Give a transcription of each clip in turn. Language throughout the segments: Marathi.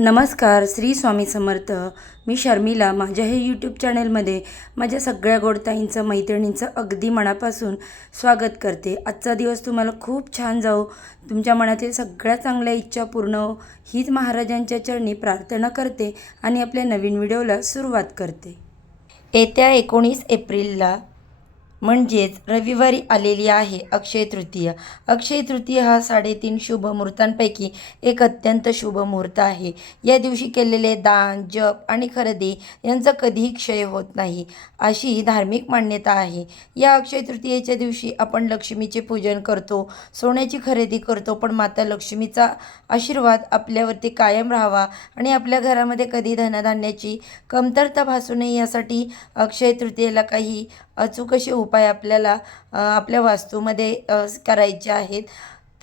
नमस्कार, श्री स्वामी समर्थ. मी शर्मिला. माझ्या हे यूट्यूब चॅनलमध्ये माझ्या सगळ्या गोडताईंचं, मैत्रिणींचं अगदी मनापासून स्वागत करते. आजचा दिवस तुम्हाला खूप छान जाओ, तुमच्या मनातील सगळ्या चांगल्या इच्छा पूर्ण हो, हीच महाराजांच्या चरणी प्रार्थना करते आणि आपल्या नवीन व्हिडिओला सुरुवात करते. येत्या 19 एप्रिलला म्हणजेच रविवारी आलेली आहे अक्षय तृतीया. अक्षय तृतीया हा 3.5 शुभ मुहूर्तांपैकी एक अत्यंत शुभ मुहूर्त आहे. या दिवशी केलेले दान, जप आणि खरेदी यांचा कधीही क्षय होत नाही, अशी धार्मिक मान्यता आहे. या अक्षय तृतीयेच्या दिवशी आपण लक्ष्मीचे पूजन करतो, सोन्याची खरेदी करतो, पण माता लक्ष्मीचा आशीर्वाद आपल्यावरती कायम राहावा आणि आपल्या घरामध्ये कधी धनधान्याची कमतरता भासू नये यासाठी अक्षय तृतीयेला काही अचूक असे उपाय आपल्याला आपल्या वास्तूमध्ये करायचे आहेत.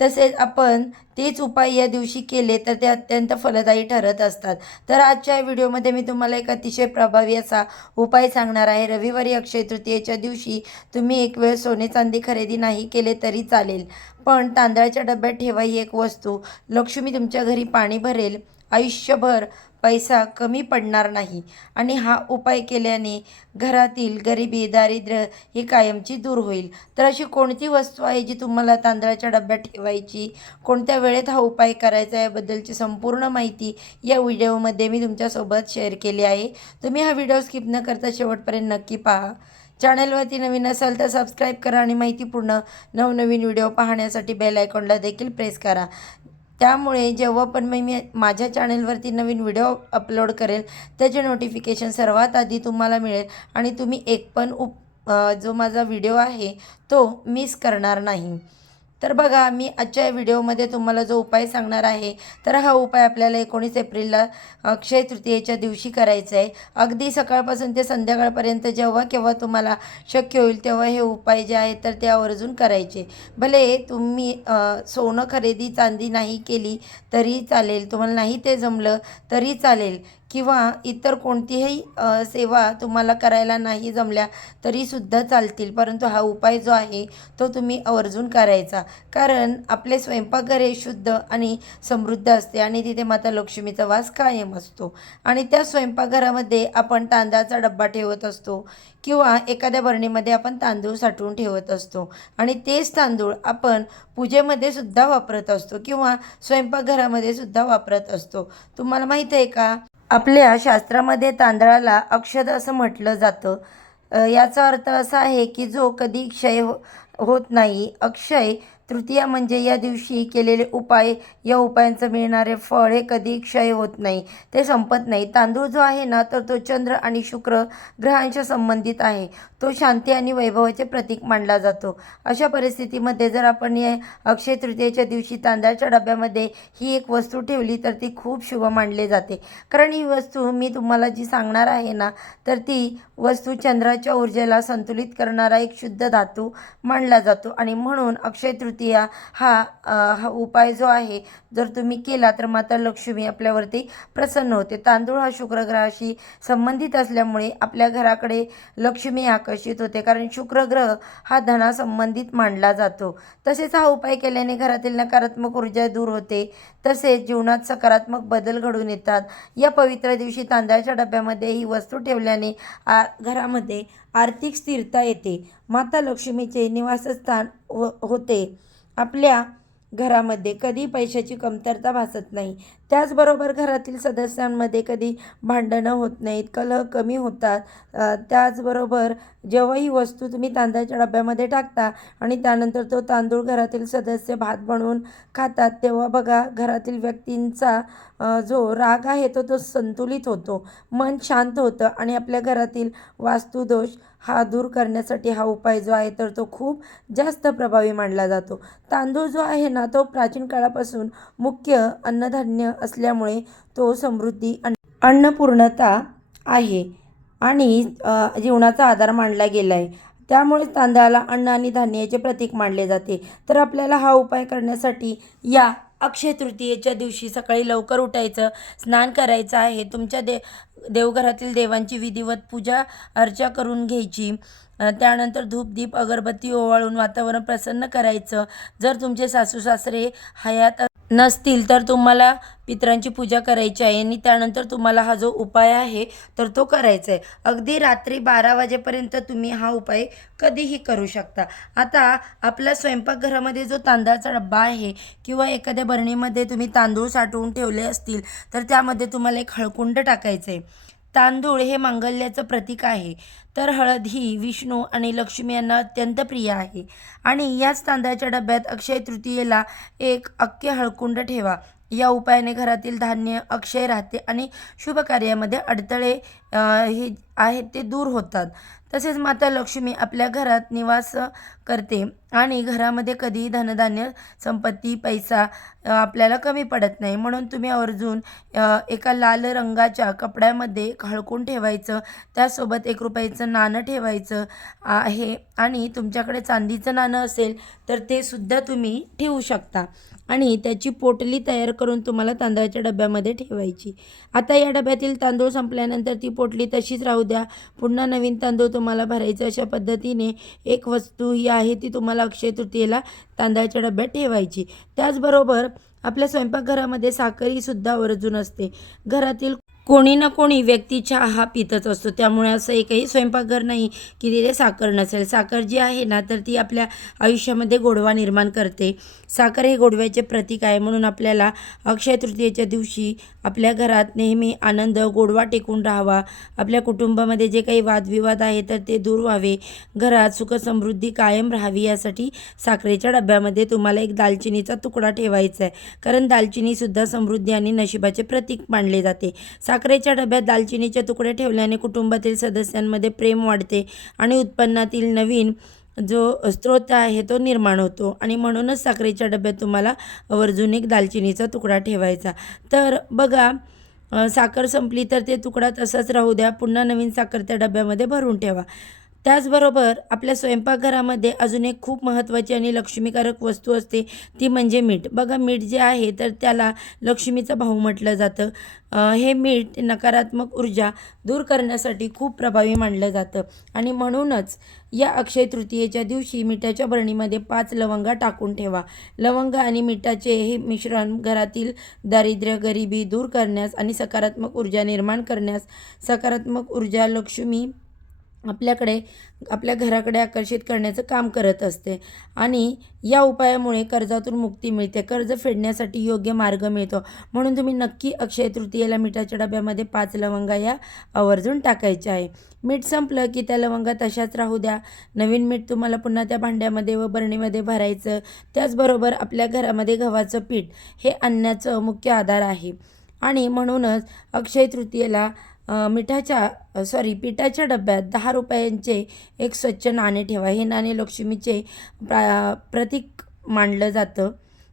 तसेच आपण तेच उपाय या दिवशी केले तर ते अत्यंत फलदायी ठरत असतात. तर आजच्या व्हिडिओमध्ये मी तुम्हाला एक अतिशय प्रभावी असा उपाय सांगणार आहे. रविवारी अक्षय तृतीयेच्या दिवशी तुम्ही एक वेळ सोने चांदी खरेदी नाही केले तरी चालेल, पण तांदळाच्या डब्यात ठेवा ही एक वस्तू. लक्ष्मी तुमच्या घरी पाणी भरेल, आयुष्यभर पैसा कमी पडणार नाही आणि हा उपाय केल्याने घरातील गरिबी, दारिद्र्य ही कायमची दूर होईल. तर अशी कोणती वस्तू आहे जी तुम्हाला तांदळाच्या डब्यात ठेवायची, कोणत्या वेळेत हा उपाय करायचा याबद्दलची संपूर्ण माहिती या व्हिडिओमध्ये मी तुमच्यासोबत शेअर केली आहे. तुम्ही हा व्हिडिओ स्किप न करता शेवटपर्यंत नक्की पहा. चॅनलवरती नवीन असाल तर सबस्क्राईब करा आणि माहितीपूर्ण नवनवीन व्हिडिओ पाहण्यासाठी बेल आयकॉनला देखील प्रेस करा. त्यामुळे जेव्हा पण मी माझ्या चॅनलवरती नवीन व्हिडिओ अपलोड करेल त्याचे नोटिफिकेशन सर्वात आधी तुम्हाला मिळेल आणि तुम्ही एक पण जो माझा व्हिडिओ आहे तो मिस करणार नाही. तर बघा, मी आजच्या व्हिडिओमध्ये तुम्हाला जो उपाय सांगणार आहे तर हा उपाय आपल्याला 19 एप्रिलला अक्षय तृतीयेच्या दिवशी करायचा आहे. अगदी सकाळपासून ते संध्याकाळपर्यंत जेव्हा केव्हा तुम्हाला शक्य होईल तेव्हा हे उपाय जे आहेत तर ते आवर्जून करायचे. भले तुम्ही सोनं खरेदी चांदी नाही केली तरी चालेल, तुम्हाला नाही ते जमलं तरी चालेल, किंवा इतर कोणतीही सेवा तुम्हाला करायला नाही जमल्या तरीसुद्धा चालतील, परंतु हा उपाय जो आहे तो तुम्ही आवर्जून करायचा. कारण आपले स्वयंपाकघर हे शुद्ध आणि समृद्ध असते आणि तिथे माता लक्ष्मीचा वास कायम असतो आणि त्या स्वयंपाकघरामध्ये आपण तांदळाचा डब्बा ठेवत असतो किंवा एखाद्या बरणीमध्ये आपण तांदूळ साठवून ठेवत असतो आणि तेच तांदूळ आपण पूजेमध्ये सुद्धा वापरत असतो किंवा स्वयंपाकघरामध्ये सुद्धा वापरत असतो. तुम्हाला माहीत आहे का, आपल्या शास्त्रामध्ये तांदळाला अक्षत असं म्हटलं जातं. याचा अर्थ असा आहे की जो कधी क्षय होत नाही. अक्षय तृतीया म्हणजे या दिवशी केलेले उपाय, या उपायांचं मिळणारे फळ हे कधी क्षय होत नाही, ते संपत नाही. तांदूळ जो आहे ना तर तो चंद्र आणि शुक्र ग्रहांच्या संबंधित आहे. तो शांती आणि वैभवाचे प्रतीक मानला जातो. अशा परिस्थितीमध्ये जर आपण या अक्षय तृतीयेच्या दिवशी तांदळाच्या डब्यामध्ये ही एक वस्तू ठेवली तर ती खूप शुभ मानली जाते. कारण ही वस्तू मी तुम्हाला जी सांगणार आहे ना तर ती वस्तू चंद्राच्या ऊर्जेला संतुलित करणारा एक शुद्ध धातू मानला जातो आणि म्हणून अक्षय तृतीया हा उपाय जो आहे जर तुम्ही केला तर माता लक्ष्मी आपल्यावरती प्रसन्न होते. तांदूळ हा शुक्र ग्रहाशी संबंधित असल्यामुळे आपल्या घराकडे लक्ष्मी आकर्षित होते, कारण शुक्र ग्रह हा धनासंबंधित मानला जातो. तसेच हा उपाय केल्याने घरातील नकारात्मक ऊर्जा दूर होते, तसेच जीवनात सकारात्मक बदल घडून येतात. या पवित्र दिवशी तांदळाच्या डब्यामध्ये ही वस्तू ठेवल्याने घरामध्ये आर्थिक स्थिरता येते, माता लक्ष्मीचे निवासस्थान होते, आपल्या घरामध्ये कधी पैशाची कमतरता भासत नाही. त्याचबरोबर घरातील सदस्यांमध्ये कधी भांडणं होत नाहीत, कलह कमी होतात. त्याचबरोबर जेव्हा ही वस्तू तुम्ही तांदळाच्या डब्यामध्ये टाकता आणि त्यानंतर तो तांदूळ घरातील सदस्य भात बनवून खातात तेव्हा बघा घरातील व्यक्तींचा जो राग आहे तो संतुलित होतो, मन शांत होतं आणि आपल्या घरातील वास्तुदोष हा दूर करण्यासाठी हा उपाय जो आहे तर तो खूप जास्त प्रभावी मानला जातो. तांदूळ जो आहे ना तो प्राचीन काळापासून मुख्य अन्नधान्य असल्यामुळे तो समृद्धी, अन्नपूर्णता आहे आणि जीवनाचा आधार मानला गेला आहे. त्यामुळे तांदळाला अन्न आणि धान्याचे प्रतीक मानले जाते. तर आपल्याला हा उपाय करण्यासाठी या अक्षय तृतीयेच्या दिवशी सकाळी लवकर उठायचं, स्नान करायचं आहे, तुमच्या देवघरातील देवांची विधिवत पूजा अर्चा करून घ्यायची. त्यानंतर धूप दीप अगरबत्ती ओवाळून वातावरण प्रसन्न करायचं. जर तुमचे सासू सासरे हयात नसतील तर तुम्हाला पितरांची पूजा करायची आहे आणि त्यानंतर तुम्हाला हा जो उपाय आहे तर तो करायचा आहे. अगदी रात्री 12 वाजेपर्यंत तुम्ही हा उपाय कधीही करू शकता. आता आपल्या स्वयंपाकघरामध्ये जो तांदळाचा डब्बा आहे किंवा एखाद्या बरणीमध्ये तुम्ही तांदूळ साठवून ठेवले असतील तर त्यामध्ये तुम्हाला एक हळकुंड टाकायचं आहे. तांदूळ हे मांगल्याचं प्रतीक आहे, तर हळद ही विष्णू आणि लक्ष्मी यांना अत्यंत प्रिय आहे. आणि याच तांदळाच्या डब्यात अक्षय तृतीयेला एक अख्खे हळकुंड ठेवा. या उपायाने घरातील धान्य अक्षय राहते आणि शुभ कार्यामध्ये अडथळे हे आहेत ते दूर होतात. तसेच माता लक्ष्मी आपल्या घरात निवास करते आणि घरामध्ये कधीही धनधान्य, संपत्ती, पैसा आपल्याला कमी पडत नाही. म्हणून तुम्ही आवर्जून एका लाल रंगाच्या कपड्यामध्ये हळकून ठेवायचं. त्यासोबत 1 रुपयाचं नाणं ठेवायचं आहे आणि तुमच्याकडे चांदीचं नाणं असेल तर ते सुद्धा तुम्ही ठेवू शकता आणि त्याची पोटली तयार करून तुम्हाला तांदळाच्या डब्यामध्ये ठेवायची. आता या डब्यातील तांदूळ संपल्यानंतर ती पोटली तशीच राहू द्या. पुन्हा नवीन तांदूळ तुम्हाला भरायचं. अशा पद्धतीने एक वस्तू ही आहे ती तुम्हाला अक्षय तृतीयेला तांदळाच्या डब्यात ठेवायची. त्याचबरोबर आपल्या स्वयंपाकघरामध्ये साखरहीसुद्धा आवर्जून असते. घरातील कोणी ना कोणी व्यक्ती चहा हा पितच असतो. त्यामुळे असं एकही स्वयंपाकघर नाही की तिथे साखर नसेल. साखर जी आहे ना तर ती आपल्या आयुष्यामध्ये गोडवा निर्माण करते. साखर हे गोडव्याचे प्रतीक आहे. म्हणून आपल्याला अक्षय तृतीयेच्या दिवशी आपल्या घरात नेहमी आनंद, गोडवा टिकून राहावा. आपल्या कुटुंबामध्ये जे काही वादविवाद आहे तर ते दूर व्हावे. घरात सुखसमृद्धी कायम राहावी यासाठी साखरेच्या डब्यामध्ये तुम्हाला एक दालचिनीचा तुकडा ठेवायचा आहे. कारण दालचिनीसुद्धा समृद्धी आणि नशिबाचे प्रतीक मानले जाते. साखरेच्या डब्यात दालचिनीचे तुकडे ठेवल्याने कुटुंबातील सदस्यांमध्ये प्रेम वाढते आणि उत्पन्नातील नवीन जो स्रोत आहे तो निर्माण होतो. आणि म्हणूनच साखरेच्या डब्यात तुम्हाला आवर्जून एक दालचिनीचा तुकडा ठेवायचा. तर बघा, साखर संपली तर ते तुकडा तसाच राहू द्या. पुन्हा नवीन साखर त्या डब्यामध्ये भरून ठेवा. त्याचबरोबर आपल्या स्वयंपाकघरामध्ये अजून एक खूप महत्त्वाची आणि लक्ष्मीकारक वस्तू असते ती म्हणजे मीठ. बघा, मीठ जे आहे तर त्याला लक्ष्मीचा भाऊ म्हटलं जातं. हे मीठ नकारात्मक ऊर्जा दूर करण्यासाठी खूप प्रभावी मानलं जातं आणि म्हणूनच या अक्षय तृतीयेच्या दिवशी मिठाच्या बरणीमध्ये 5 लवंगा टाकून ठेवा. लवंग आणि मिठाचे हे मिश्रण घरातील दारिद्र्य, गरिबी दूर करण्यास आणि सकारात्मक ऊर्जा निर्माण करण्यास, सकारात्मक ऊर्जा लक्ष्मी आपल्याकडे आपल्या घराकडे आकर्षित करण्याचं काम करत असते. आणि या उपायामुळे कर्जातून मुक्ती मिळते. कर्ज फेडण्यासाठी योग्य मार्ग मिळतो. म्हणून तुम्ही नक्की अक्षय तृतीयेला मिठाच्या डब्यामध्ये 5 लवंगा या आवर्जून टाकायच्या आहे. मीठ संपलं की त्या लवंगा तशाच राहू द्या. नवीन मीठ तुम्हाला पुन्हा त्या भांड्यामध्ये व बरणीमध्ये भरायचं. त्याचबरोबर आपल्या घरामध्ये गव्हाचं पीठ हे अन्नाचं मुख्य आधार आहे आणि म्हणूनच अक्षय तृतीयेला पिठाच्या डब्यात 10 रुपयांचे एक स्वच्छ नाणे ठेवा. हे नाणे लक्ष्मीचे प्रतीक मानलं जातं.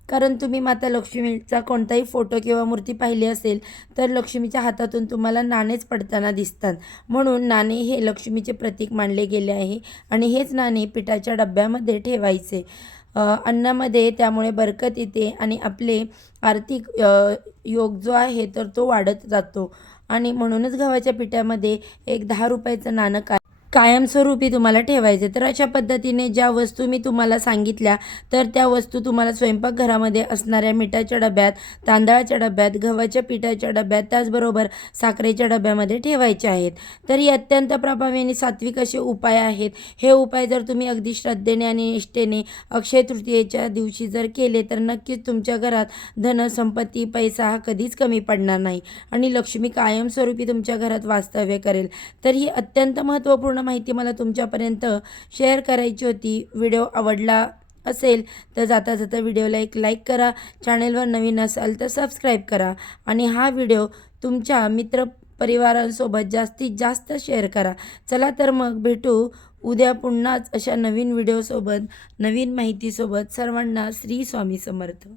कारण तुम्ही माता लक्ष्मीचा कोणताही फोटो किंवा मूर्ती पाहिली असेल तर लक्ष्मीच्या हातातून तुम्हाला नाणेच पडताना दिसतात. म्हणून नाणे हे लक्ष्मीचे प्रतीक मानले गेले आहे आणि हेच नाणे पिठाच्या डब्यामध्ये ठेवायचे. अन्नामध्ये त्यामुळे बरकत येते आणि आपले आर्थिक योग जो आहे तर तो वाढत जातो. आणि म्हणूनच गव्हाच्या पिठामध्ये एक 10 रुपयाचं नाणं कायमस्वरूपी तुम्हाला ठेवायचे. तर अशा पद्धतीने ज्या वस्तू मी तुम्हाला सांगितल्या तर त्या वस्तू तुम्हाला स्वयंपाकघरामध्ये असणाऱ्या मिठाच्या डब्यात, तांदळाच्या डब्यात, गव्हाच्या पिठाच्या डब्यात, त्याचबरोबर साखरेच्या डब्यामध्ये ठेवायचे आहेत. तर हे अत्यंत प्रभावी आणि सात्विक असे उपाय आहेत. हे उपाय जर तुम्ही अगदी श्रद्धेने आणि निष्ठेने अक्षय तृतीयेच्या दिवशी जर केले तर नक्कीच तुमच्या घरात धन, संपत्ती, पैसा हा कधीच कमी पडणार नाही आणि लक्ष्मी कायमस्वरूपी तुमच्या घरात वास्तव्य करेल. तर ही अत्यंत महत्त्वपूर्ण माहिती मला तुमच्यापर्यंत शेअर करायची होती. व्हिडिओ आवडला असेल तर जाता जाता व्हिडिओला एक लाईक करा. चॅनेलवर नवीन असाल तर सबस्क्राईब करा आणि हा व्हिडिओ तुमच्या मित्रपरिवारांसोबत जास्तीत जास्त शेअर करा. चला तर मग भेटू उद्या पुन्हाच अशा नवीन व्हिडिओसोबत, नवीन माहितीसोबत. सर्वांना श्री स्वामी समर्थ.